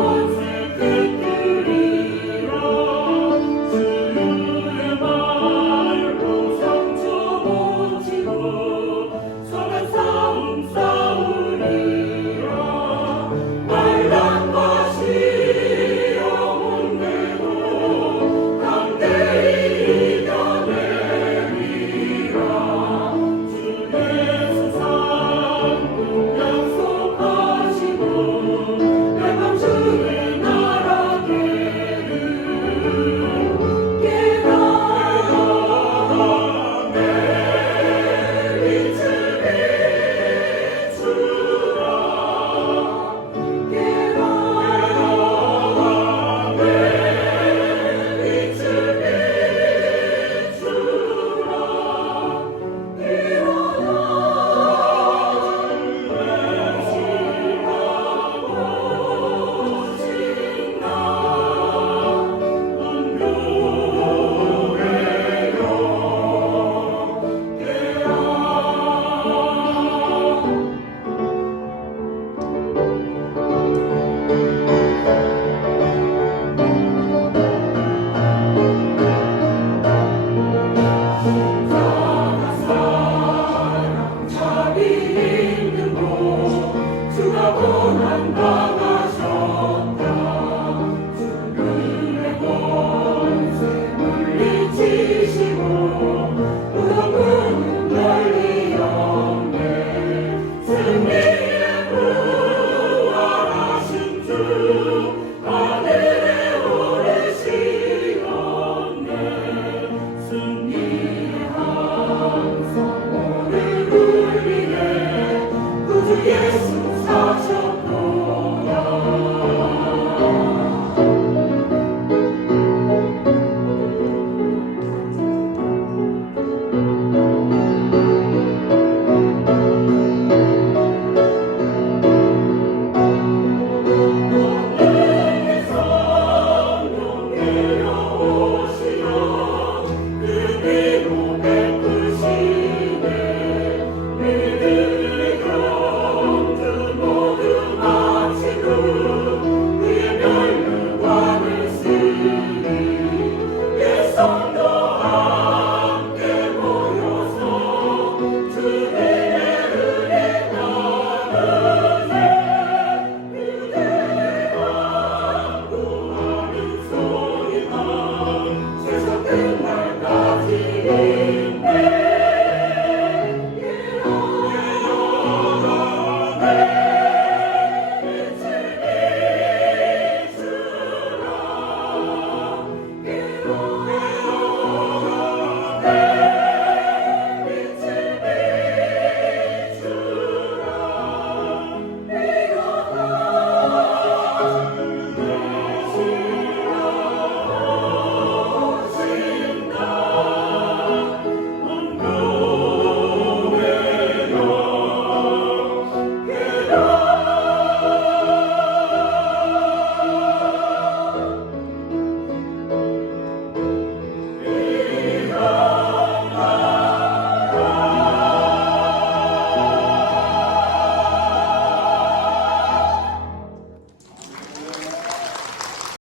Lord.